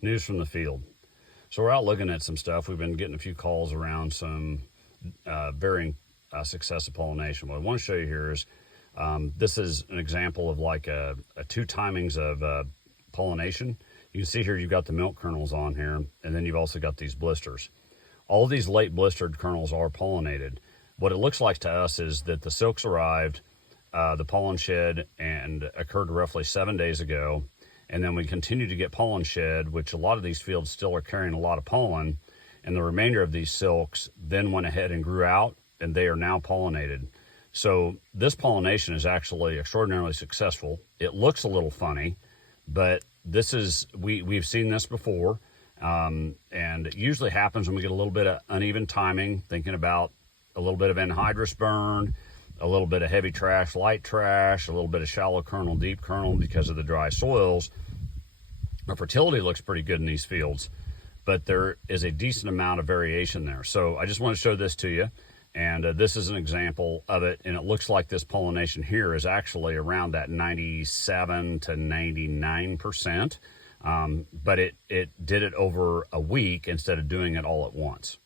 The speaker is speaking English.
News from the field. So we're out looking at some stuff. We've been getting a few calls around some varying success of pollination. What I want to show you here is this is an example of like a two timings of pollination. You can see here you've got the milk kernels on here, and then you've also got these blisters. All of these late blistered kernels are pollinated. What it looks like to us is that the silks arrived, the pollen shed, and occurred roughly 7 days ago. And then we continue to get pollen shed, which a lot of these fields still are carrying a lot of pollen. And the remainder of these silks then went ahead and grew out, and they are now pollinated. So this pollination is actually extraordinarily successful. It looks a little funny, but this is, we've seen this before. And it usually happens when we get a little bit of uneven timing, thinking about a little bit of anhydrous burn, a little bit of heavy trash, light trash, a little bit of shallow kernel, deep kernel because of the dry soils. Our fertility looks pretty good in these fields, but there is a decent amount of variation there. So I just want to show this to you. And this is an example of it. And it looks like this pollination here is actually around that 97 to 99%. But it did it over a week instead of doing it all at once.